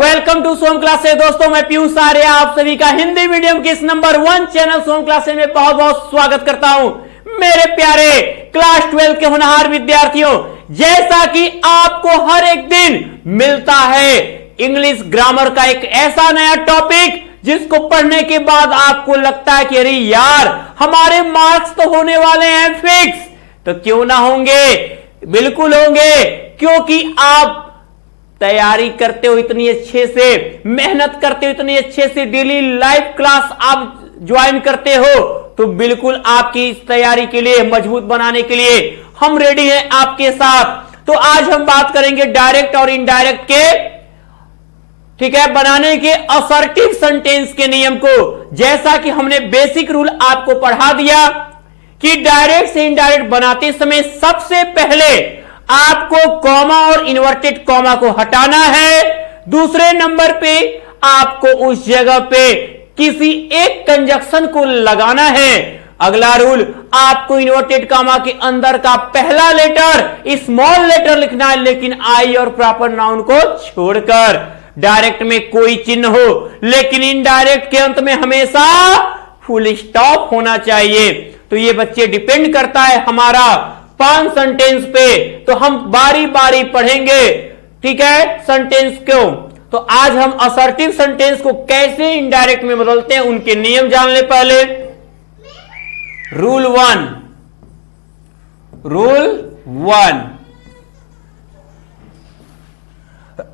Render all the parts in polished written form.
Welcome to Som classes. दोस्तों मैं पीयूष आर्य आप सभी का हिंदी मीडियम के इस नंबर 1 चैनल सोम क्लासेस में बहुत बहुत स्वागत करता हूं। मेरे प्यारे क्लास 12 के होनहार विद्यार्थियों, जैसा कि आपको हर एक दिन मिलता है इंग्लिश ग्रामर का एक ऐसा नया टॉपिक जिसको पढ़ने के बाद आपको लगता है कि अरे यार हमारे मार्क्स तो होने वाले हैं फिक्स, तो क्यों ना होंगे, बिल्कुल होंगे, क्योंकि आप तैयारी करते हो इतनी अच्छे से, मेहनत करते हो इतनी अच्छे से, डेली लाइव क्लास आप ज्वाइन करते हो, तो बिल्कुल आपकी इस तैयारी के लिए, मजबूत बनाने के लिए हम रेडी हैं आपके साथ। तो आज हम बात करेंगे डायरेक्ट और इनडायरेक्ट के, ठीक है, बनाने के असर्टिव सेंटेंस के नियम को। जैसा कि हमने बेसिक रूल आपको पढ़ा दिया कि डायरेक्ट से इनडायरेक्ट बनाते समय सबसे पहले आपको कॉमा और इन्वर्टेड कॉमा को हटाना है। दूसरे नंबर पे आपको उस जगह पे किसी एक कंजक्शन को लगाना है। अगला रूल, आपको इन्वर्टेड कॉमा के अंदर का पहला लेटर स्मॉल लेटर लिखना है, लेकिन आई और प्रॉपर नाउन को छोड़कर। डायरेक्ट में कोई चिन्ह हो, लेकिन इनडायरेक्ट के अंत में हमेशा फुल स्टॉप होना चाहिए। तो ये बच्चे डिपेंड करता है हमारा 5 सेंटेंस पे, तो हम बारी बारी पढ़ेंगे, ठीक है, सेंटेंस को। तो आज हम असर्टिव सेंटेंस को कैसे इनडायरेक्ट में बदलते हैं उनके नियम जान ले। पहले रूल 1,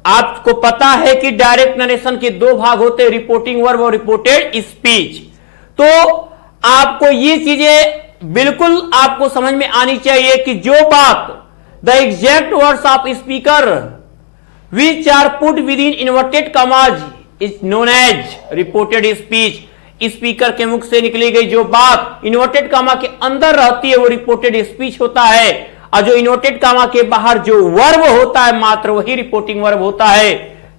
आपको पता है कि डायरेक्ट नरेशन के 2 भाग होते हैं, रिपोर्टिंग वर्ब और रिपोर्टेड स्पीच। तो आपको ये चीजें बिल्कुल आपको समझ में आनी चाहिए कि जो बात the exact words of speaker which are put within inverted commas is known as reported speech. Speaker के मुख से निकली गई जो बात इन्वर्टेड कॉमा के अंदर रहती है वो रिपोर्टेड स्पीच होता है, और जो इन्वर्टेड कॉमा के बाहर जो वर्ब होता है मात्र वही रिपोर्टिंग वर्ब होता है।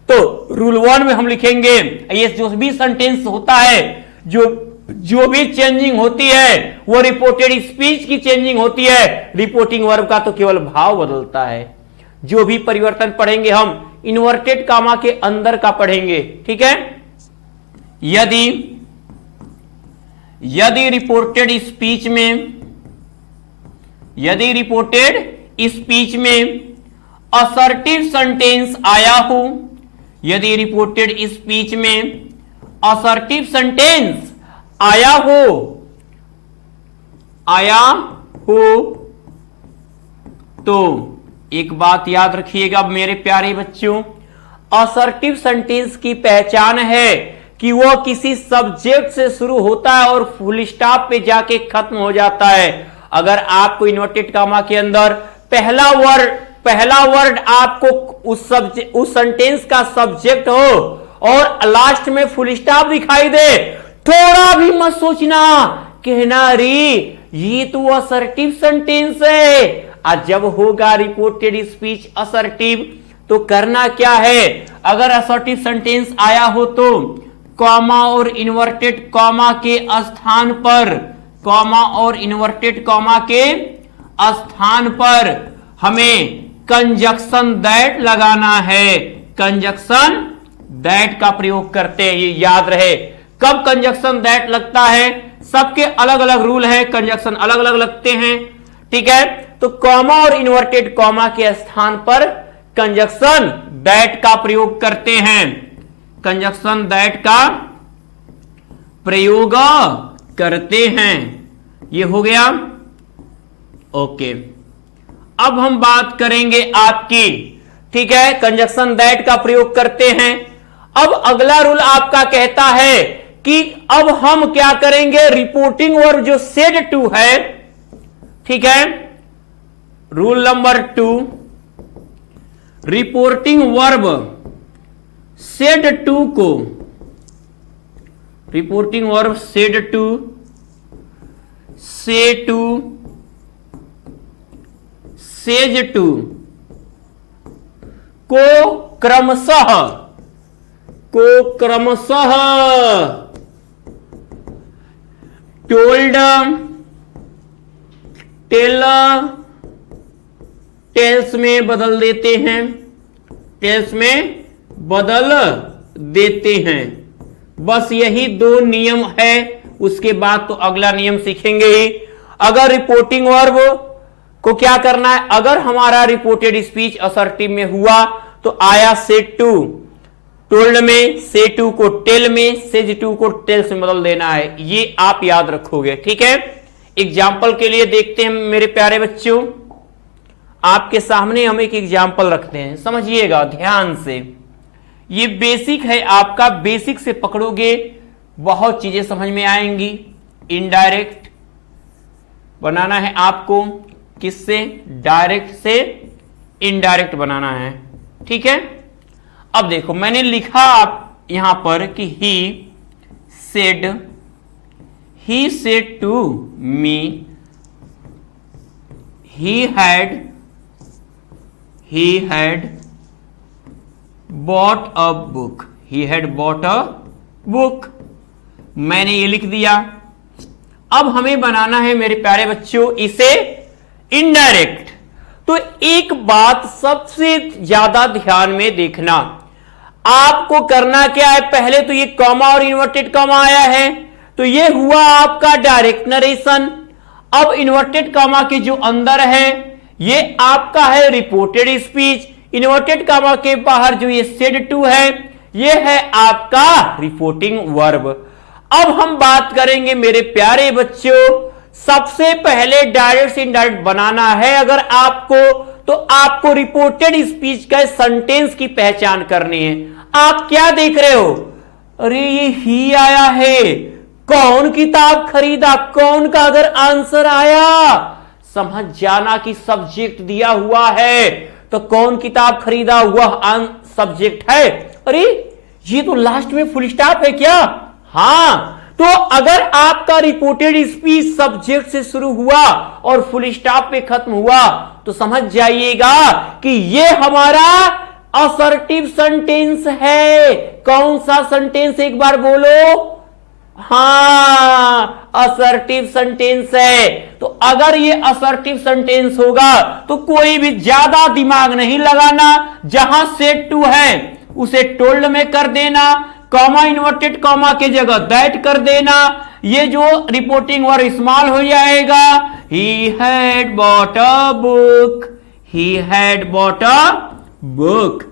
तो रूल 1 में हम लिखेंगे ये जो भी सेंटेंस होता है, जो भी चेंजिंग होती है वो रिपोर्टेड स्पीच की चेंजिंग होती है, रिपोर्टिंग वर्ब का तो केवल भाव बदलता है। जो भी परिवर्तन पढ़ेंगे हम इन्वर्टेड कॉमा के अंदर का पढ़ेंगे, ठीक है। यदि रिपोर्टेड स्पीच में असर्टिव सेंटेंस आया हो, यदि रिपोर्टेड स्पीच में असर्टिव सेंटेंस आया हो तो एक बात याद रखिएगा मेरे प्यारे बच्चों, असर्टिव सेंटेंस की पहचान है कि वो किसी सब्जेक्ट से शुरू होता है और फुल स्टॉप पे जाके खत्म हो जाता है। अगर आपको इन्वर्टेड कॉमा के अंदर पहला वर्ड आपको उस सेंटेंस का सब्जेक्ट हो और लास्ट में फुल स्टॉप दिखाई दे, थोड़ा भी मत सोचना, कहना रे ये तो असर्टिव सेंटेंस है। आज जब होगा रिपोर्टेड स्पीच असर्टिव तो करना क्या है, अगर असर्टिव सेंटेंस आया हो तो कॉमा और इन्वर्टेड कॉमा के स्थान पर हमें कंजक्शन दैट लगाना है। कंजक्शन दैट का प्रयोग करते हैं, ये याद रहे। कब कंजक्शन दैट लगता है, सबके अलग अलग रूल है, कंजक्शन अलग अलग लगते हैं, ठीक है। तो कॉमा और इन्वर्टेड कॉमा के स्थान पर कंजक्शन दैट का प्रयोग करते हैं, कंजक्शन दैट का प्रयोग करते हैं। ये हो गया, ओके। अब हम बात करेंगे आपकी, ठीक है, कंजक्शन दैट का प्रयोग करते हैं। अब अगला रूल आपका कहता है कि अब हम क्या करेंगे, रिपोर्टिंग वर्ब जो सेड टू है, ठीक है, rule number 2, reporting verb said to को, reporting verb said to, say to, says to को क्रमशः टोल्ड, टेल, टेल्स में बदल देते हैं, टेल्स में बदल देते हैं। बस यही दो नियम है, उसके बाद तो अगला नियम सीखेंगे ही। अगर रिपोर्टिंग वर्ब को क्या करना है, अगर हमारा रिपोर्टेड स्पीच असर्टिव में हुआ तो आया सेड टू टोल्ड में, से टू को टेल में, सेज टू को टेल्स में बदल देना है। ये आप याद रखोगे, ठीक है। एग्जाम्पल के लिए देखते हैं मेरे प्यारे बच्चों, आपके सामने हम एक एग्जाम्पल रखते हैं, समझिएगा ध्यान से। ये बेसिक है आपका, बेसिक से पकड़ोगे बहुत चीजें समझ में आएंगी। इनडायरेक्ट बनाना है आपको, किससे, डायरेक्ट से इनडायरेक्ट बनाना है, ठीक है। अब देखो मैंने लिखा आप यहां पर कि he said to me he had bought a book, he had bought a book, मैंने ये लिख दिया। अब हमें बनाना है मेरे प्यारे बच्चों इसे इनडायरेक्ट। तो एक बात सबसे ज्यादा ध्यान में देखना, आपको करना क्या है, पहले तो ये कॉमा और इन्वर्टेड कॉमा आया है तो ये हुआ आपका डायरेक्ट नरेशन। अब इन्वर्टेड कॉमा के जो अंदर है ये आपका है रिपोर्टेड स्पीच, इन्वर्टेड कॉमा के बाहर जो ये सेड टू है ये है आपका रिपोर्टिंग वर्ब। अब हम बात करेंगे मेरे प्यारे बच्चों, सबसे पहले डायरेक्ट से इनडायरेक्ट बनाना है अगर आपको, तो आपको रिपोर्टेड स्पीच का सेंटेंस की पहचान करनी है। आप क्या देख रहे हो, अरे ये ही आया है, कौन किताब खरीदा, कौन का अगर आंसर आया समझ जाना कि सब्जेक्ट दिया हुआ है तो कौन किताब खरीदा वह सब्जेक्ट है। अरे ये तो लास्ट में फुल स्टॉप है क्या, हां। तो अगर आपका रिपोर्टेड स्पीच सब्जेक्ट से शुरू हुआ और फुल स्टॉप पे खत्म हुआ तो समझ जाइएगा कि ये हमारा असर्टिव सेंटेंस है। कौन सा सेंटेंस, एक बार बोलो, हां असर्टिव सेंटेंस है। तो अगर ये असर्टिव सेंटेंस होगा तो कोई भी ज्यादा दिमाग नहीं लगाना, जहां सेड टू है उसे टोल्ड में कर देना, कॉमा इन्वर्टेड कॉमा के जगह दैट कर देना, ये जो रिपोर्टिंग वर्ब स्मॉल हो जाएगा। He had bought a book, he had bought a book.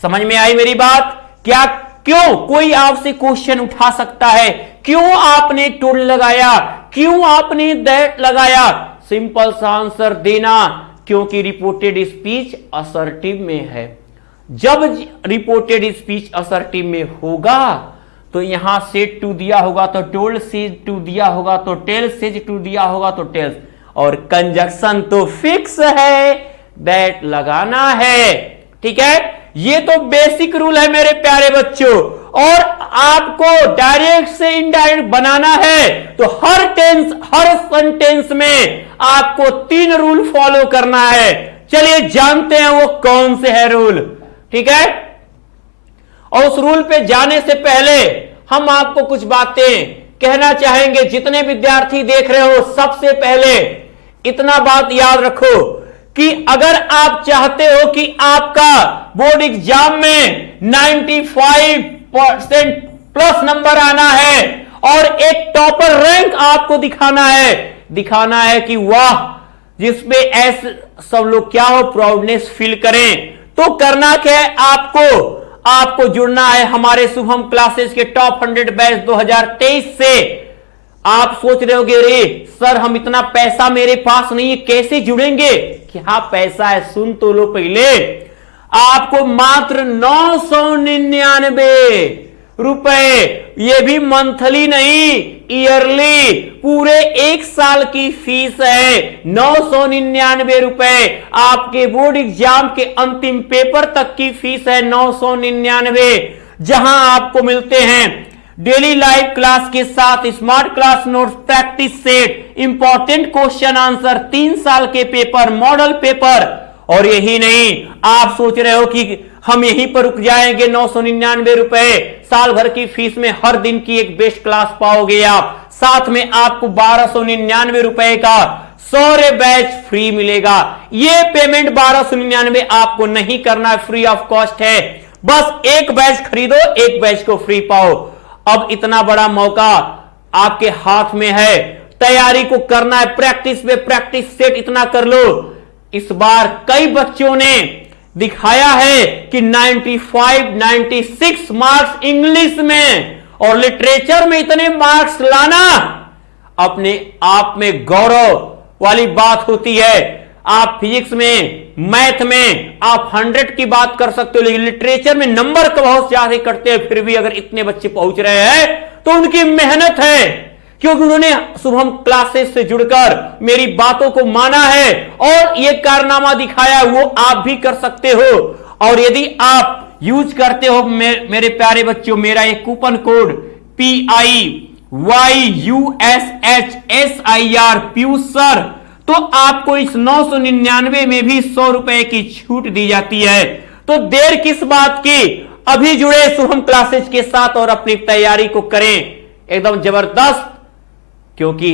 समझ में आई मेरी बात, क्या क्यों कोई आपसे क्वेश्चन उठा सकता है, क्यों आपने टोल्ड लगाया, क्यों आपने दैट लगाया, सिंपल सा आंसर देना, क्योंकि रिपोर्टेड स्पीच असर्टिव में है। जब रिपोर्टेड स्पीच असर्टिव में होगा तो यहां सेड टू दिया होगा तो टोल्ड, सेड टू दिया होगा तो टेल, सेज टू दिया होगा तो टेल्स, और कंजक्शन तो फिक्स है, दैट लगाना है, ठीक है। ये तो बेसिक रूल है मेरे प्यारे बच्चों। और आपको डायरेक्ट से इनडायरेक्ट बनाना है तो हर टेंस, हर सेंटेंस में आपको 3 रूल फॉलो करना है। चलिए जानते हैं वो कौन से है रूल, ठीक है। और उस रूल पे जाने से पहले हम आपको कुछ बातें कहना चाहेंगे। जितने विद्यार्थी देख रहे हो सबसे पहले इतना बात याद रखो कि अगर आप चाहते हो कि आपका बोर्ड एग्जाम में 95% प्लस नंबर आना है और एक टॉपर रैंक आपको दिखाना है कि वाह जिसमें ऐसे सब लोग क्या हो प्राउडनेस फील करें, तो करना क्या है, आपको जुड़ना है हमारे शुभम क्लासेस के टॉप 100 बैच 2023 से। आप सोच रहे होगे रे सर हम इतना पैसा मेरे पास नहीं है, कैसे जुड़ेंगे, क्या पैसा है, सुन तो लो पहले। आपको मात्र 999 रुपए, ये भी मंथली नहीं ईयरली, पूरे 1 साल की फीस है। 999 रुपए आपके बोर्ड एग्जाम के अंतिम पेपर तक की फीस है 999, जहां आपको मिलते हैं डेली लाइव क्लास के साथ smart class notes, practice set, important question answer, 3 साल के पेपर, मॉडल पेपर। और यही नहीं, आप सोच रहे हो कि हम यहीं पर रुक जाएंगे, 999 रुपए साल भर की फीस में हर दिन की एक बेस्ट क्लास पाओगे आप, साथ में आपको 1299 रुपए का सौर्य बैच फ्री मिलेगा। ये पेमेंट 1299 आपको नहीं करना है, फ्री ऑफ कॉस्ट है। बस एक बैच खरीदो, एक बैच को फ्री पाओ। अब इतना बड़ा मौका आपके हाथ में है, तैयारी को करना है, प्रैक्टिस पे प्रैक्टिस सेट इतना कर लो। इस बार कई बच्चों ने दिखाया है कि 95, 96 मार्क्स इंग्लिश में और लिटरेचर में इतने मार्क्स लाना अपने आप में गौरव वाली बात होती है। आप फिजिक्स में, मैथ में आप 100 की बात कर सकते हो, लेकिन लिटरेचर में नंबर तो बहुत ज्यादा करते हैं, फिर भी अगर इतने बच्चे पहुंच रहे हैं तो उनकी मेहनत है, क्योंकि उन्होंने शुभम क्लासेस से जुड़कर मेरी बातों को माना है और यह कारनामा दिखाया। वो आप भी कर सकते हो। और यदि आप यूज करते हो मेरे प्यारे बच्चों, मेरा एक coupon code PIYUSHSIR Piyush sir, तो आपको इस 999 में भी 100 रुपए की छूट दी जाती है। तो देर किस बात की, अभी जुड़े शुभम क्लासेस के साथ और अपनी तैयारी को करें एकदम जबरदस्त, क्योंकि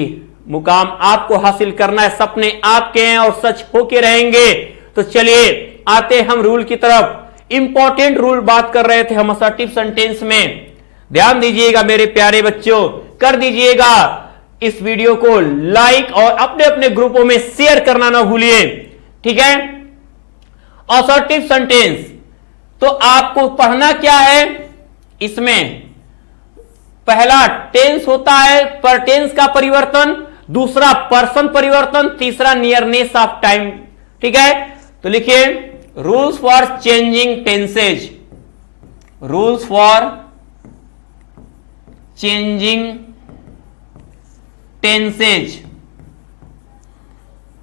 मुकाम आपको हासिल करना है, सपने आपके हैं और सच होके रहेंगे। तो चलिए आते हम रूल की तरफ। इंपॉर्टेंट रूल बात कर रहे थे हम असर्टिव सेंटेंस में। ध्यान दीजिएगा मेरे प्यारे बच्चों, कर दीजिएगा इस वीडियो को लाइक और अपने अपने ग्रुपों में शेयर करना ना भूलिए, ठीक है। असर्टिव सेंटेंस तो आपको पढ़ना क्या है, इसमें पहला टेंस होता है, पर टेंस का परिवर्तन, दूसरा पर्सन परिवर्तन, तीसरा नियरनेस ऑफ टाइम, ठीक है। तो लिखिए rules for changing tenses, rules for changing tenses,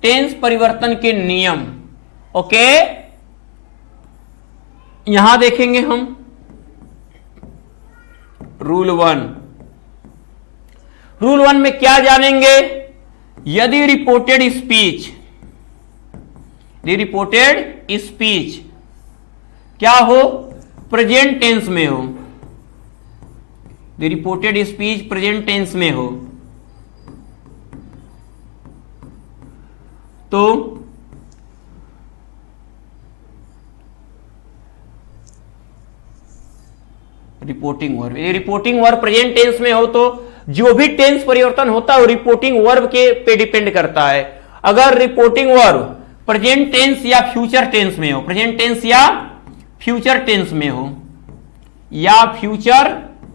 tense परिवर्तन के नियम। ओके, यहां देखेंगे हम रूल 1। रूल 1 में क्या जानेंगे, यदि रिपोर्टेड स्पीच, रिपोर्टेड स्पीच क्या हो, प्रेजेंट टेंस में हो, रिपोर्टेड स्पीच प्रेजेंट टेंस में हो, तो reporting verb, reporting verb present tense में हो तो जो भी टेंस परिवर्तन होता है वो रिपोर्टिंग वर्ब के पे डिपेंड करता है। अगर रिपोर्टिंग वर्ब प्रेजेंट टेंस या फ्यूचर टेंस में हो, प्रेजेंट टेंस या फ्यूचर टेंस में हो, या फ्यूचर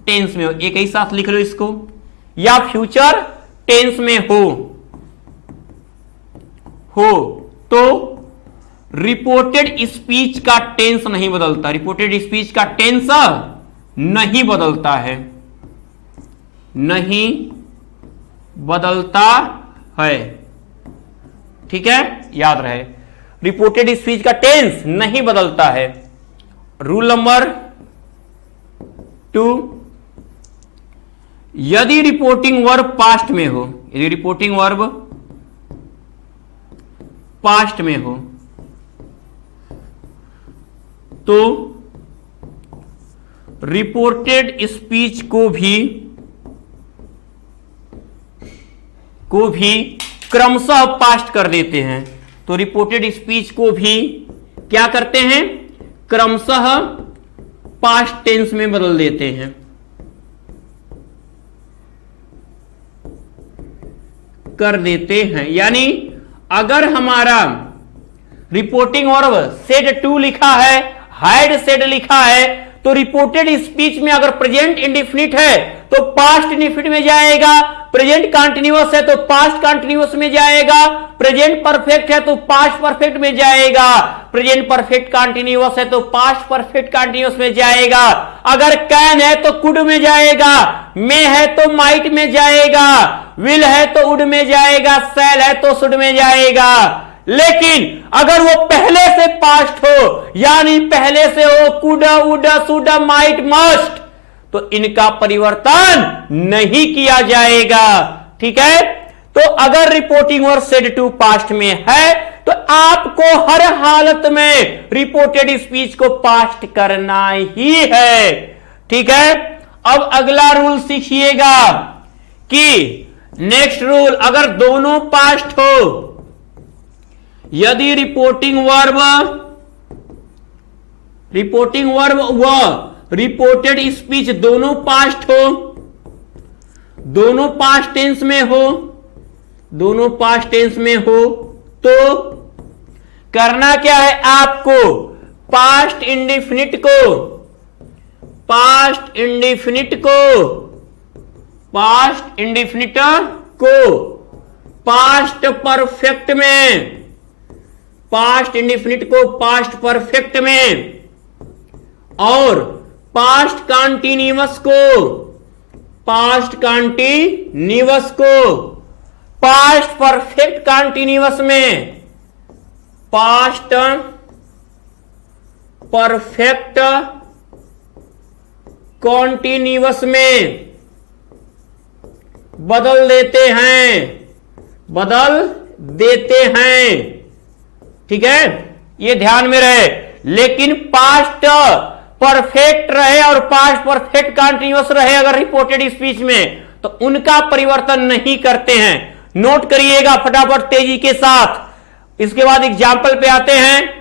टेंस में हो, एक ही साथ लिख लो इसको, या फ्यूचर टेंस में हो तो रिपोर्टेड स्पीच का टेंस नहीं बदलता, रिपोर्टेड स्पीच का टेंस नहीं बदलता है, नहीं बदलता है, ठीक है, याद रहे रिपोर्टेड स्पीच का टेंस नहीं बदलता है। रूल नंबर 2, यदि रिपोर्टिंग वर्ब पास्ट में हो, यदि रिपोर्टिंग वर्ब पास्ट में हो तो रिपोर्टेड स्पीच को भी क्रमशः पास्ट कर देते हैं। तो रिपोर्टेड स्पीच को भी क्या करते हैं, क्रमशः पास्ट टेंस में बदल देते हैं, कर देते हैं। यानी अगर हमारा रिपोर्टिंग वर्ब सेड टू लिखा है, हैड सेड लिखा है, तो रिपोर्टेड स्पीच में अगर प्रेजेंट इंडेफिनिट है तो पास्ट इंडेफिनिट में जाएगा, प्रेजेंट कंटीन्यूअस है तो पास्ट कंटीन्यूअस में जाएगा, प्रेजेंट परफेक्ट है तो पास्ट परफेक्ट में जाएगा, प्रेजेंट परफेक्ट कंटीन्यूअस है तो पास्ट परफेक्ट कंटीन्यूअस में जाएगा, अगर कैन है तो कुड में जाएगा, मे है तो माइट में जाएगा, विल है तो वुड में जाएगा, शैल है तो शुड में जाएगा। लेकिन अगर वो पहले से पास्ट हो, यानी पहले से हो could, would, should, might, must, तो इनका परिवर्तन नहीं किया जाएगा, ठीक है। तो अगर reporting verb said to past में है तो आपको हर हालत में रिपोर्टेड स्पीच को पास्ट करना ही है, ठीक है। अब अगला रूल सीखिएगा कि नेक्स्ट रूल, अगर दोनों पास्ट हो, यदि रिपोर्टिंग वर्ब रिपोर्टिंग वर्ब व रिपोर्टेड स्पीच दोनों पास्ट हो, दोनों पास्ट टेंस में हो, दोनों पास्ट टेंस में हो, तो करना क्या है आपको, पास्ट इंडेफिनिट को, पास्ट इंडेफिनिट को, पास्ट इंडेफिनिट को पास्ट परफेक्ट में, पास्ट इंडेफिनिट को पास्ट परफेक्ट में, और पास्ट कॉन्टिन्यूअस को, पास्ट कॉन्टिन्यूअस को पास्ट परफेक्ट कॉन्टिन्यूअस में, पास्ट परफेक्ट कॉन्टिन्यूअस में बदल देते हैं, बदल देते हैं। ठीक है, ये ध्यान में रहे। लेकिन पास्ट परफेक्ट रहे और पास्ट परफेक्ट कॉन्टिन्यूअस रहे अगर रिपोर्टेड स्पीच में, तो उनका परिवर्तन नहीं करते हैं। नोट करिएगा फटाफट तेजी के साथ। इसके बाद एग्जाम्पल पे आते हैं।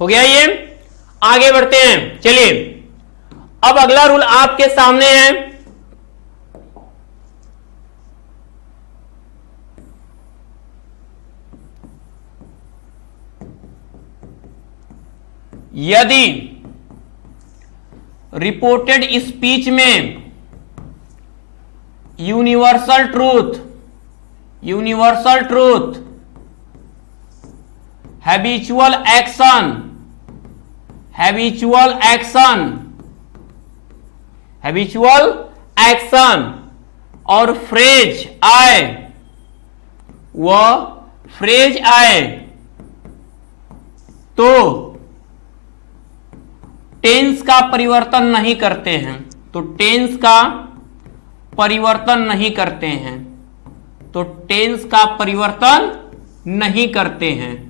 हो गया, ये आगे बढ़ते हैं। चलिए अब अगला रूल आपके सामने है। यदि रिपोर्टेड स्पीच में universal truth, universal truth, habitual action, habitual action, habitual action और फ्रेज आए, वह फ्रेज आए, तो टेंस का परिवर्तन नहीं करते हैं, तो टेंस का परिवर्तन नहीं करते हैं, तो टेंस का परिवर्तन नहीं करते हैं।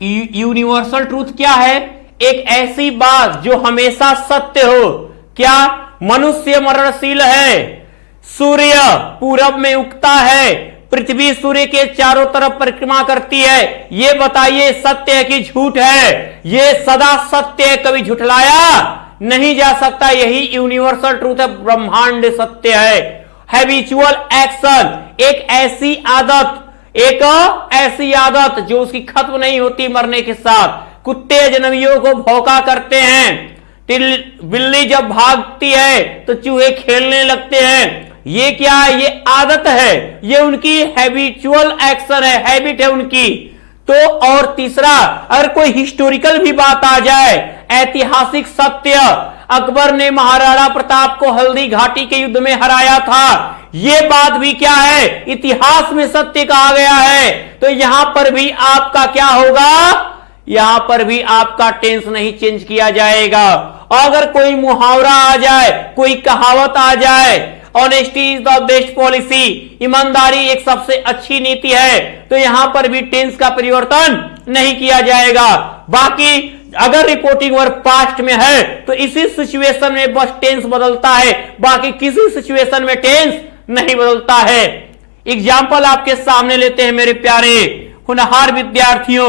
यूनिवर्सल ट्रूथ क्या है? एक ऐसी बात जो हमेशा सत्य हो। क्या? मनुष्य मरणशील है, सूर्य पूरब में उगता है, पृथ्वी सूर्य के चारों तरफ परिक्रमा करती है। ये बताइए सत्य है कि झूठ है? ये सदा सत्य है, कभी झुठलाया नहीं जा सकता। यही यूनिवर्सल ट्रूथ है, ब्रह्मांड सत्य है। हैबिचुअल एक्शन, एक ऐसी आदत, एक ऐसी आदत जो उसकी खत्म नहीं होती मरने के साथ। कुत्ते अजनबियों को भौंका करते हैं, बिल्ली जब भागती है तो चूहे खेलने लगते हैं। ये क्या है? ये आदत है, ये उनकी हैबिचुअल एक्शन है, हैबिट है उनकी। तो और तीसरा, अगर कोई हिस्टोरिकल भी बात आ जाए, ऐतिहासिक सत्य, अकबर ने महाराणा प्रताप को हल्दी घाटी के युद्ध में हराया था, ये बात भी क्या है? इतिहास में सत्य कहा गया है। तो यहां पर भी आपका क्या होगा? यहां पर भी आपका टेंस नहीं चेंज किया जाएगा। अगर कोई मुहावरा आ जाए, कोई कहावत आ जाए, honesty is the best policy, ईमानदारी एक सबसे अच्छी नीति है, तो यहां पर भी टेंस का परिवर्तन नहीं किया जाएगा। बाकी अगर रिपोर्टिंग वर्ब पास्ट में है तो इसी सिचुएशन में बस टेंस बदलता है, बाकी किसी सिचुएशन में टेंस नहीं बदलता है। एग्जाम्पल आपके सामने लेते हैं मेरे प्यारे होनहार विद्यार्थियों।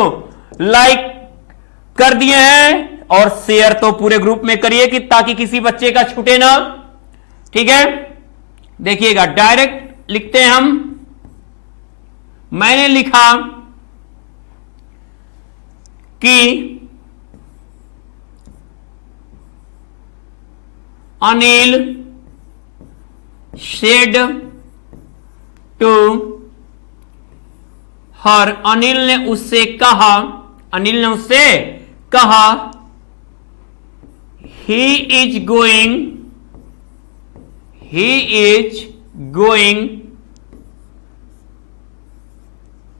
लाइक कर दिए हैं और शेयर तो पूरे ग्रुप में करिए कि ताकि किसी बच्चे का छूटे ना। ठीक है, देखिएगा डायरेक्ट लिखते हैं हम। मैंने लिखा कि Anil said to her, Anil ने उससे कहा, अनिल ने उससे कहा, he is going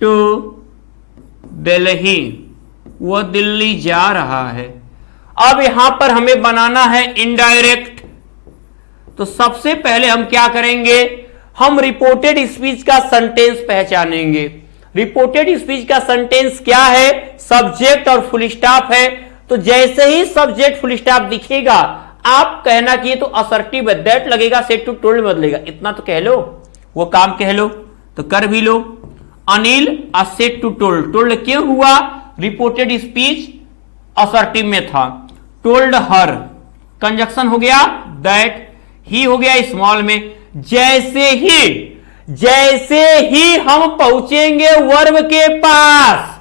to Delhi, वह दिल्ली जा रहा है। अब यहां पर हमें बनाना है इनडायरेक्ट। तो सबसे पहले हम क्या करेंगे, हम रिपोर्टेड स्पीच का सेंटेंस पहचानेंगे। रिपोर्टेड स्पीच का सेंटेंस क्या है, सब्जेक्ट और फुल स्टॉप है। तो जैसे ही सब्जेक्ट फुल स्टॉप दिखेगा आप कहना कि ये तो असर्टिव है, दैट लगेगा, सेड टू टोल्ड बदलेगा। इतना तो कह लो, वो काम कह लो, तो कर भी लो। Anil said to told, told क्यों हुआ, रिपोर्टेड स्पीच असर्टिव में था। टोल्ड हर, कंजक्शन हो गया दैट, ही हो गया स्मॉल में। जैसे ही हम पहुंचेंगे वर्ब के पास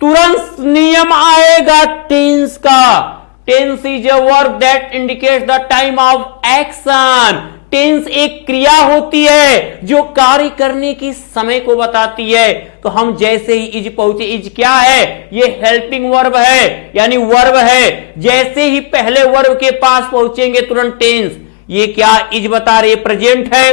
तुरंत नियम आएगा टेंस का। Tense is a verb that indicates the time of action. Tense एक क्रिया होती है जो कार्य करने की समय को बताती है। तो हम जैसे ही इज पहुंचे, इज क्या है, ये हेल्पिंग वर्ब है, यानी वर्ब है। जैसे ही पहले वर्ब के पास पहुंचेंगे तुरंत टेंस, ये क्या इज बता रही है, प्रेजेंट है।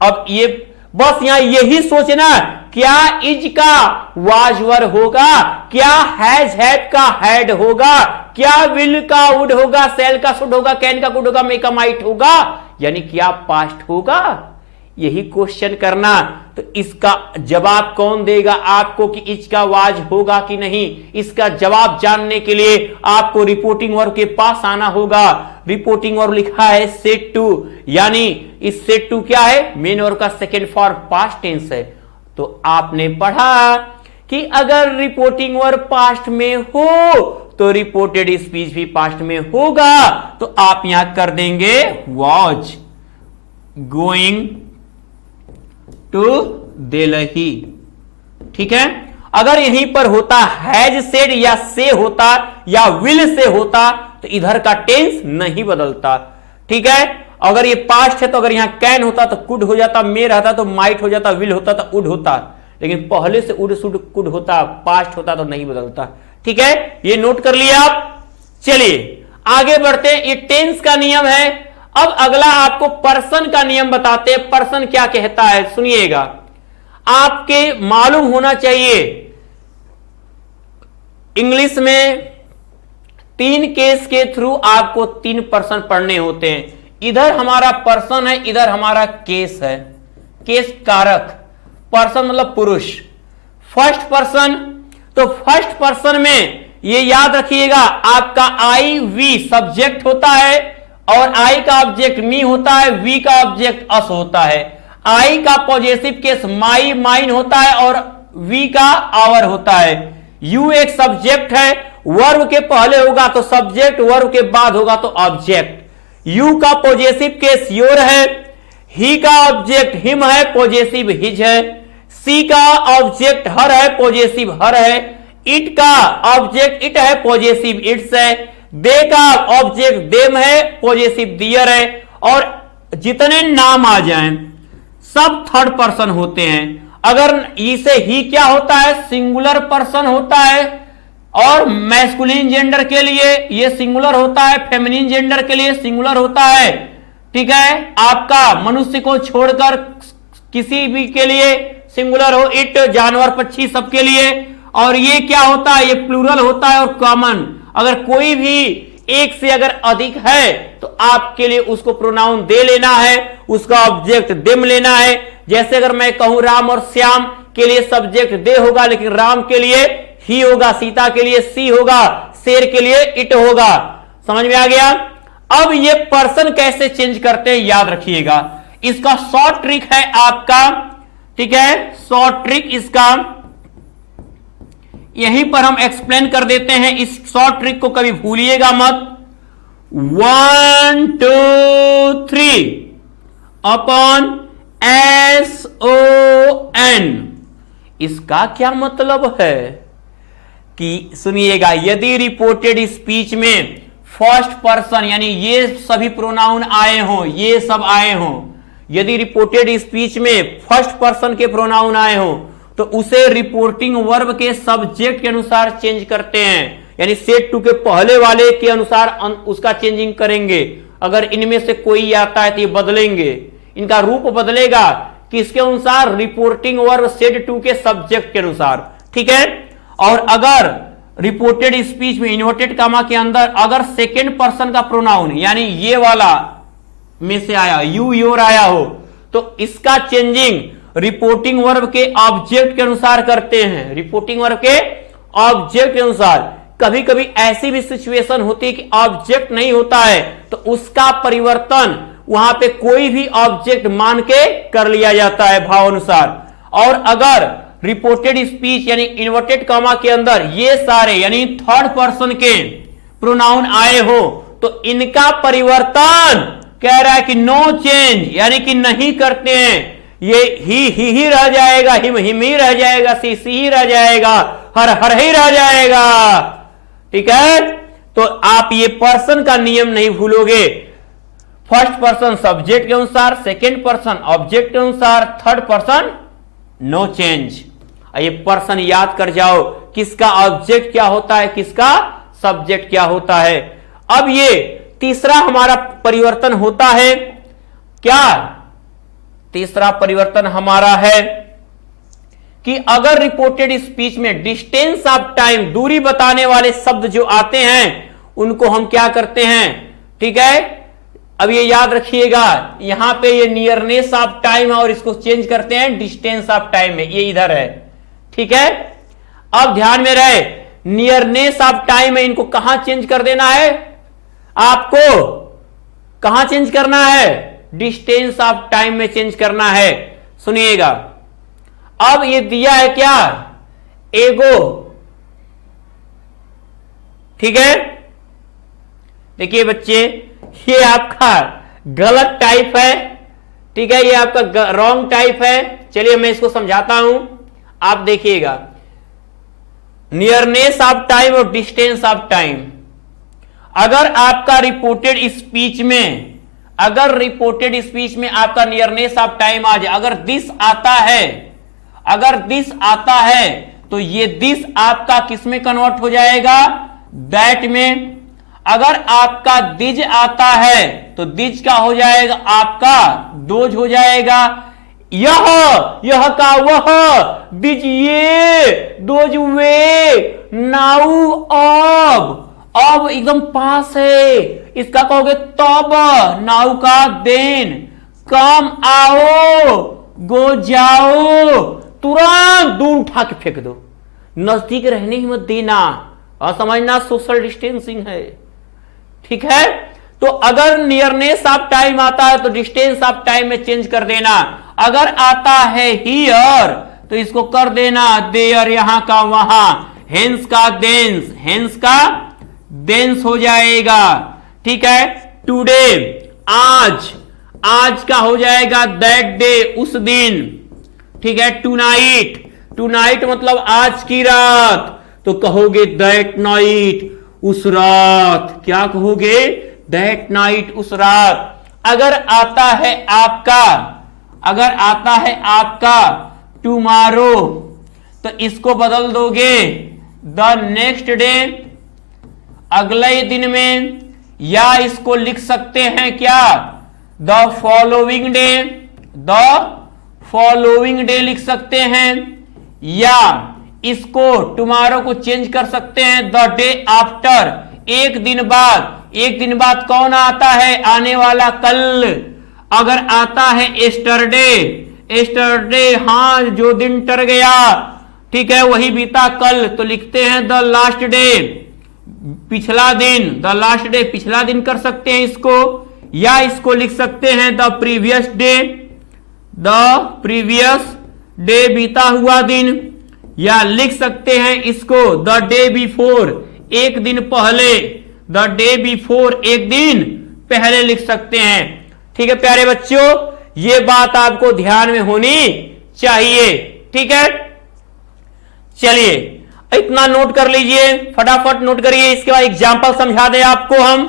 अब ये बस यहां यही सोचना, क्या इज का वाज वर्ब होगा, क्या हैज हैड का हैड होगा, क्या विल का वुड होगा, सेल का शुड होगा, कैन का कुड होगा, मे का माइट होगा, यानी क्या पास्ट होगा, यही क्वेश्चन करना। तो इसका जवाब कौन देगा आपको कि इज का वाज होगा कि नहीं, इसका जवाब जानने के लिए आपको रिपोर्टिंग वर्ब के पास आना होगा। रिपोर्टिंग वर्ब लिखा है सेड टू, यानी इस सेड टू क्या है, मेन वर्ब का सेकेंड फॉर्म पास्ट टेंस है। तो आपने पढ़ा कि अगर रिपोर्टिंग वर्ब पास्ट में हो तो रिपोर्टेड स्पीच भी पास्ट में होगा। तो आप यहां कर देंगे वॉज गोइंग टू दिल्ली, ठीक है। अगर यहीं पर होता हैज सेड या से होता या विल से होता तो इधर का टेंस नहीं बदलता, ठीक है। अगर ये पास्ट है तो अगर यहां कैन होता तो कुड हो जाता, मे रहता तो माइट हो जाता, विल होता तो वुड होता, लेकिन पहले से वुड शुड कुड होता, पास्ट होता तो नहीं बदलता, ठीक है। ये नोट कर लिया आप। चलिए आगे बढ़ते हैं, ये टेंस का नियम है। अब अगला आपको पर्सन का नियम बताते हैं। पर्सन क्या कहता है सुनिएगा, आपके मालूम होना चाहिए इंग्लिश में 3 केस के थ्रू आपको 3 पर्सन पढ़ने होते हैं। इधर हमारा पर्सन है, इधर हमारा केस है, केस कारक। पर्सन मतलब पुरुष। फर्स्ट पर्सन, तो फर्स्ट पर्सन में ये याद रखिएगा आपका आई वी सब्जेक्ट होता है और आई का ऑब्जेक्ट मी होता है, वी का ऑब्जेक्ट अस होता है। आई का पॉजेसिव केस माई माइन होता है और वी का आवर होता है। यू एक सब्जेक्ट है, वर्ब के पहले होगा तो सब्जेक्ट, वर्ब के बाद होगा तो ऑब्जेक्ट। यू का पॉजेसिव केस योर है, ही का ऑब्जेक्ट हिम है, पॉजेसिव हिज है। सी का ऑब्जेक्ट हर है, पॉजेसिव हर है। इट का ऑब्जेक्ट इट है, पॉजेसिव इट्स है। दे का ऑब्जेक्ट देम है, पॉजेसिव दियर है। और जितने नाम आ जाएं सब थर्ड पर्सन होते हैं। अगर इसे ही क्या होता है, सिंगुलर पर्सन होता है, और मैस्कुलिन जेंडर के लिए ये सिंगुलर होता है, फेमिनिन जेंडर के लिए सिंगुलर होता है, ठीक है। आपका मनुष्य को छोड़कर किसी भी के लिए सिंगुलर हो, इट जानवर पक्षी सबके लिए। और ये क्या होता है, ये प्लूरल होता है और कॉमन। अगर कोई भी एक से अगर अधिक है तो आपके लिए उसको प्रोनाउन दे लेना है, उसका ऑब्जेक्ट देम लेना है। जैसे अगर मैं कहूं राम और श्याम के लिए सब्जेक्ट दे होगा, लेकिन राम के लिए ही होगा, सीता के लिए सी होगा, शेर के लिए इट होगा। समझ में आ गया। अब ये पर्सन कैसे चेंज करते हैं याद रखिएगा। इसका शॉर्ट ट्रिक है आपका, ठीक है। शॉर्ट ट्रिक इसका यहीं पर हम एक्सप्लेन कर देते हैं। इस शॉर्ट ट्रिक को कभी भूलिएगा मत। 1 2 3 अपॉन SON। इसका क्या मतलब है कि सुनिएगा, यदि रिपोर्टेड स्पीच में फर्स्ट पर्सन यानी ये सभी प्रोनाउन आए हों, ये सब आए हों, यदि रिपोर्टेड स्पीच में फर्स्ट पर्सन के प्रोनाउन आए हों तो उसे रिपोर्टिंग वर्ब के सब्जेक्ट के अनुसार चेंज करते हैं। यानी सेट टू के पहले वाले के अनुसार उसका चेंजिंग करेंगे। अगर इनमें से कोई आता है तो ये बदलेंगे, इनका रूप बदलेगा किसके अनुसार, रिपोर्टिंग वर्ब सेट टू के सब्जेक्ट के अनुसार, ठीक है। और अगर रिपोर्टेड स्पीच में इन्वर्टेड कामा के अंदर अगर सेकेंड पर्सन का प्रोनाउन यानी ये वाला में से आया, यू योर आया हो, तो इसका चेंजिंग रिपोर्टिंग वर्ब के ऑब्जेक्ट के अनुसार करते हैं। रिपोर्टिंग वर्ब के ऑब्जेक्ट के अनुसार। कभी कभी ऐसी भी सिचुएशन होती है कि ऑब्जेक्ट नहीं होता है, तो उसका परिवर्तन वहां पे कोई भी ऑब्जेक्ट मान के कर लिया जाता है भाव अनुसार। और अगर रिपोर्टेड स्पीच यानी इन्वर्टेड कॉमा के अंदर ये सारे यानी थर्ड पर्सन के प्रोनाउन आए हो, तो इनका परिवर्तन कह रहा है कि नो चेंज, यानी कि नहीं करते हैं। ये ही रह जाएगा, हिम ही रह जाएगा, सी ही रह जाएगा, हर ही रह जाएगा। ठीक है, तो आप ये पर्सन का नियम नहीं भूलोगे। फर्स्ट पर्सन सब्जेक्ट के अनुसार, सेकेंड पर्सन ऑब्जेक्ट के अनुसार, थर्ड पर्सन नो चेंज। ये पर्सन याद कर जाओ, किसका ऑब्जेक्ट क्या होता है, किसका सब्जेक्ट क्या होता है। अब ये तीसरा हमारा परिवर्तन होता है क्या, तीसरा परिवर्तन हमारा है कि अगर रिपोर्टेड स्पीच में डिस्टेंस ऑफ टाइम, दूरी बताने वाले शब्द जो आते हैं उनको हम क्या करते हैं। ठीक है, अब ये याद रखिएगा, यहां पे ये नियरनेस ऑफ टाइम है और इसको चेंज करते हैं डिस्टेंस ऑफ टाइम में, ये इधर है। ठीक है, अब ध्यान में रहे, नियरनेस ऑफ टाइम है, इनको कहां चेंज कर देना है, आपको कहां चेंज करना है, डिस्टेंस ऑफ टाइम में चेंज करना है। सुनिएगा, अब ये दिया है क्या, एगो। ठीक है, देखिए बच्चे, ये आपका गलत टाइप है। ठीक है, ये आपका रॉन्ग टाइप है। चलिए मैं इसको समझाता हूं, आप देखिएगा। नियरनेस ऑफ टाइम और डिस्टेंस ऑफ टाइम, अगर आपका रिपोर्टेड स्पीच में, अगर रिपोर्टेड स्पीच में आपका नियरनेस ऑफ टाइम आ जाए, अगर दिस आता है, अगर दिस आता है, तो ये दिस आपका किस में कन्वर्ट हो जाएगा, दैट में। अगर आपका दिज आता है तो दिज का हो जाएगा आपका दोज हो जाएगा। यह का वह, दिज ये, दोज वे, नाउ अब एकदम पास है, इसका कहोगे तब, नाउ का देन, कम आओ, गो जाओ, तुरंत दूर उठा के फेंक दो, नजदीक रहने ही मत देना, और समझना सोशल डिस्टेंसिंग है। ठीक है, तो अगर नियरनेस ऑफ टाइम आता है तो डिस्टेंस ऑफ टाइम में चेंज कर देना। अगर आता है हियर तो इसको कर देना देयर, यहां का वहां, हेंस का देंस, हेंस का देंस हो जाएगा। ठीक है, टुडे आज, आज का हो जाएगा दैट डे, उस दिन। ठीक है, टुनाइट, टुनाइट मतलब आज की रात, तो कहोगे दैट नाइट, उस रात। क्या कहोगे, दैट नाइट, उस रात। अगर आता है आपका, अगर आता है आपका टुमारो, तो इसको बदल दोगे द नेक्स्ट डे, अगले दिन में, या इसको लिख सकते हैं क्या, the following day, the following day लिख सकते हैं, या इसको टुमारो को चेंज कर सकते हैं द डे आफ्टर, एक दिन बाद। एक दिन बाद कौन आता है, आने वाला कल। अगर आता है एस्टरडे, एस्टरडे हाँ जो दिन टर गया, ठीक है वही बीता कल, तो लिखते हैं द लास्ट डे, पिछला दिन, द लास्ट डे पिछला दिन कर सकते हैं इसको, या इसको लिख सकते हैं the previous day, the previous day बीता हुआ दिन, या लिख सकते हैं इसको द डे बिफोर, एक दिन पहले, द डे बिफोर एक दिन पहले लिख सकते हैं। ठीक है प्यारे बच्चों, ये बात आपको ध्यान में होनी चाहिए। ठीक है, चलिए इतना नोट कर लीजिए, फटाफट नोट करिए, इसके बाद एग्जाम्पल समझा दें आपको हम।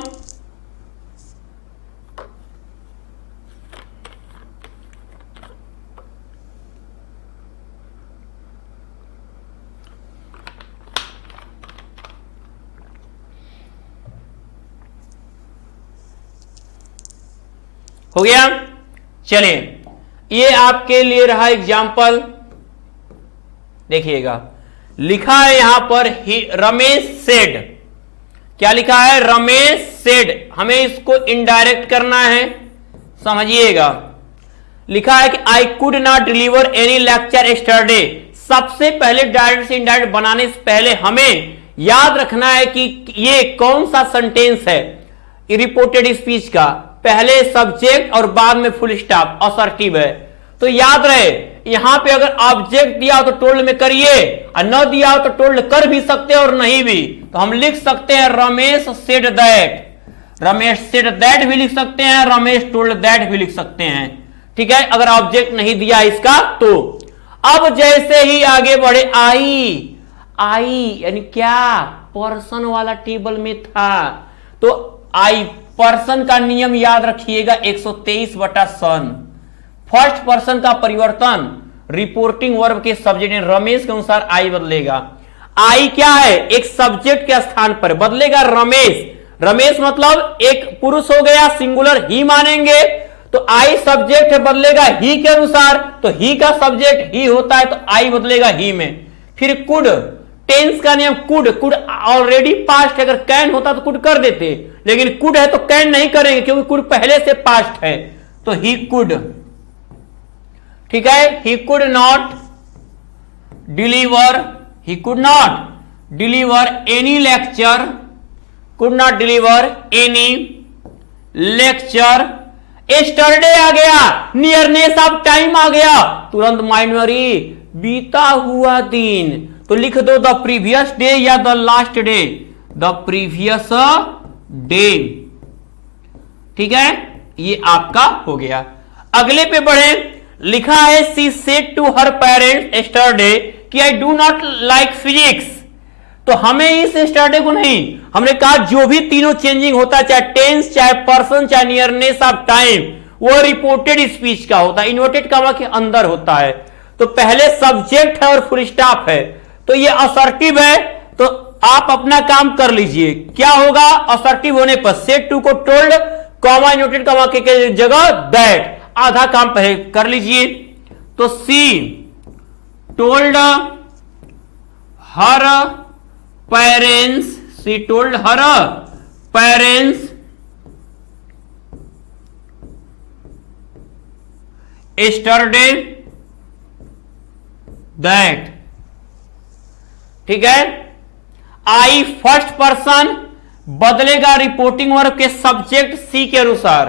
हो गया, चलिए ये आपके लिए रहा एग्जाम्पल, देखिएगा। लिखा है यहां पर रमेश सेड, क्या लिखा है? रमेश सेड। हमें इसको इनडायरेक्ट करना है, समझिएगा। लिखा है कि I could not deliver any lecture yesterday. सबसे पहले डायरेक्ट से इनडायरेक्ट बनाने से पहले हमें याद रखना है कि ये कौन सा सेंटेंस है रिपोर्टेड स्पीच का। पहले सब्जेक्ट और बाद में फुल स्टॉप, असर्टिव है। तो याद रहे, यहां पे अगर ऑब्जेक्ट दिया हो तो टोल्ड में करिए, और न दिया हो तो टोल्ड कर भी सकते हैं और नहीं भी। तो हम लिख सकते हैं Ramesh said that, Ramesh said that भी लिख सकते हैं, रमेश टोल्ड दैट भी लिख सकते हैं। ठीक है, अगर ऑब्जेक्ट नहीं दिया इसका तो। अब जैसे ही आगे बढ़े, आई यानी क्या? पर्सन वाला टेबल में था, तो आई पर्सन का नियम याद रखिएगा 123/सन। फर्स्ट पर्सन का परिवर्तन रिपोर्टिंग वर्ब के सब्जेक्ट रमेश के अनुसार आई बदलेगा। आई क्या है? एक सब्जेक्ट के स्थान पर बदलेगा रमेश। रमेश मतलब एक पुरुष हो गया, सिंगुलर ही मानेंगे, तो आई सब्जेक्ट है, बदलेगा ही के अनुसार। तो ही का सब्जेक्ट ही होता है, तो आई बदलेगा ही में। फिर कुड, टेंस का नियम कुड ऑलरेडी पास्ट है। अगर कैन होता तो कुड कर देते, लेकिन कुड है तो कैन नहीं करेंगे क्योंकि कुड पहले से पास्ट है। तो ही कुड, ठीक है, he could not deliver any lecture, could not deliver any lecture yesterday आ गया, नियरनेस ऑफ टाइम आ गया, तुरंत माइंड में बीता हुआ दिन। तो लिख दो द प्रीवियस डे या the last day, the previous day. ठीक है, ये आपका हो गया। अगले पे बढ़े, लिखा है she said to her parents yesterday कि I do not like physics. तो हमें इस यस्टरडे को नहीं, हमने कहा जो भी तीनों चेंजिंग होता है, चाहे टेंस, चाहे पर्सन, चाहे नियरनेस ऑफ टाइम, वो रिपोर्टेड स्पीच का होता है, इन्वर्टेड कॉमा के अंदर होता है। तो पहले सब्जेक्ट है और फुल स्टॉप है, तो ये असर्टिव है। तो आप अपना काम कर लीजिए। क्या होगा असर्टिव होने पर? सेड टू को टोल्ड, कॉमा इन्वर्टेड कॉमा के जगह दैट, आधा काम पहले कर लीजिए। तो सी told her parents, C told her parents yesterday that. ठीक है, आई फर्स्ट पर्सन बदलेगा रिपोर्टिंग वर्ब के सब्जेक्ट सी के अनुसार।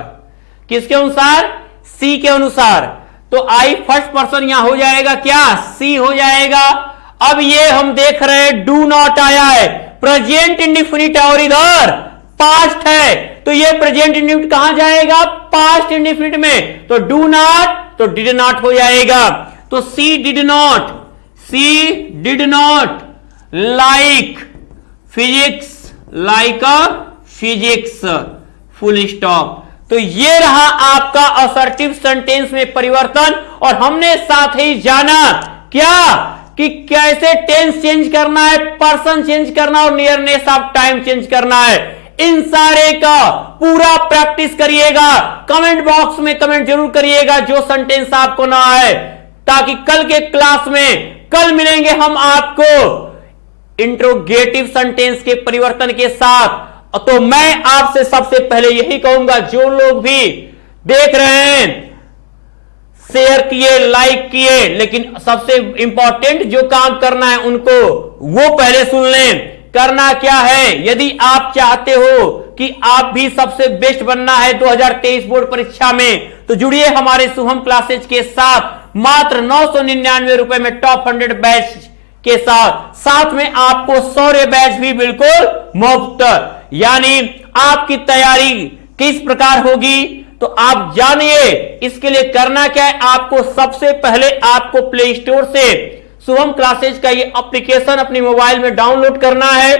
किसके अनुसार? सी के अनुसार। तो आई फर्स्ट पर्सन यहां हो जाएगा क्या? सी हो जाएगा। अब ये हम देख रहे हैं डू नॉट आया है, प्रेजेंट इंडिफिनिट और इधर पास्ट है, तो ये प्रेजेंट इंडिफिनिट कहां जाएगा? पास्ट इंडिफिनिट में। तो डू नॉट तो डिड नॉट हो जाएगा। तो she did not like physics, full stop. तो ये रहा आपका असर्टिव सेंटेंस में परिवर्तन। और हमने साथ ही जाना क्या कि कैसे टेंस चेंज करना है, पर्सन चेंज करना और नियरनेस ऑफ टाइम चेंज करना है। इन सारे का पूरा प्रैक्टिस करिएगा। कमेंट बॉक्स में कमेंट जरूर करिएगा जो सेंटेंस आपको ना आए, ताकि कल के क्लास में, कल मिलेंगे हम आपको इंट्रोगेटिव सेंटेंस के परिवर्तन के साथ। तो मैं आपसे सबसे पहले यही कहूंगा, जो लोग भी देख रहे हैं शेयर किए, लाइक किए, लेकिन सबसे इंपॉर्टेंट जो काम करना है उनको वो पहले सुन लें। करना क्या है? यदि आप चाहते हो कि आप भी सबसे बेस्ट बनना है 2023 बोर्ड परीक्षा में, तो जुड़िए हमारे शुभम क्लासेज के साथ। मात्र 999 रुपए में टॉप 100 बैच के साथ में आपको 100 बैच भी बिल्कुल मुफ्त। यानी आपकी तैयारी किस प्रकार होगी तो आप जानिए। इसके लिए करना क्या है? आपको सबसे पहले आपको प्ले स्टोर से शुभम क्लासेज का ये एप्लीकेशन अपने मोबाइल में डाउनलोड करना है।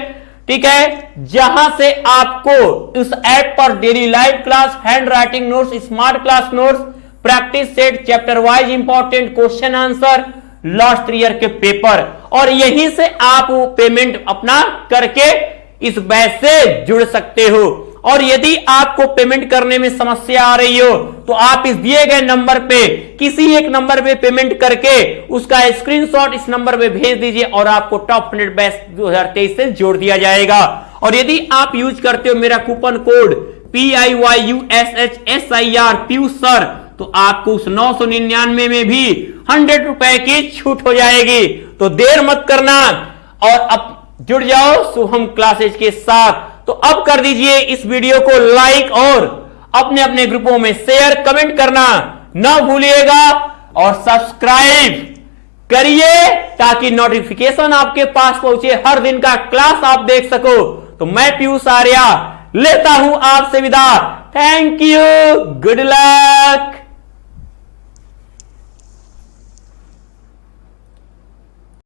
ठीक है, जहां से आपको इस ऐप पर daily live class, hand writing notes, smart class notes, practice set, chapter wise important question answer, last year के पेपर, और यहीं से आप पेमेंट अपना करके इस बैच से जुड़ सकते हो। और यदि आपको पेमेंट करने में समस्या आ रही हो तो आप इस दिए गए नंबर पे किसी एक नंबर पे पेमेंट करके उसका स्क्रीनशॉट इस नंबर पे भेज दीजिए और आपको टॉप 100 बेस्ट 2023 से जोड़ दिया जाएगा। और यदि आप यूज करते हो मेरा कूपन कोड PIYUSHSIR PIUSSIR तो आपको उस 999 में भी 100 रुपए की छूट हो जाएगी। तो देर मत करना और अब जुड़ जाओ शुभम क्लासेज के साथ। तो अब कर दीजिए इस वीडियो को लाइक और अपने अपने ग्रुपों में शेयर, कमेंट करना ना भूलिएगा और सब्सक्राइब करिए ताकि नोटिफिकेशन आपके पास पहुंचे, हर दिन का क्लास आप देख सको। तो मैं पीयूष आर्या लेता हूं आपसे विदा। Thank you, good luck.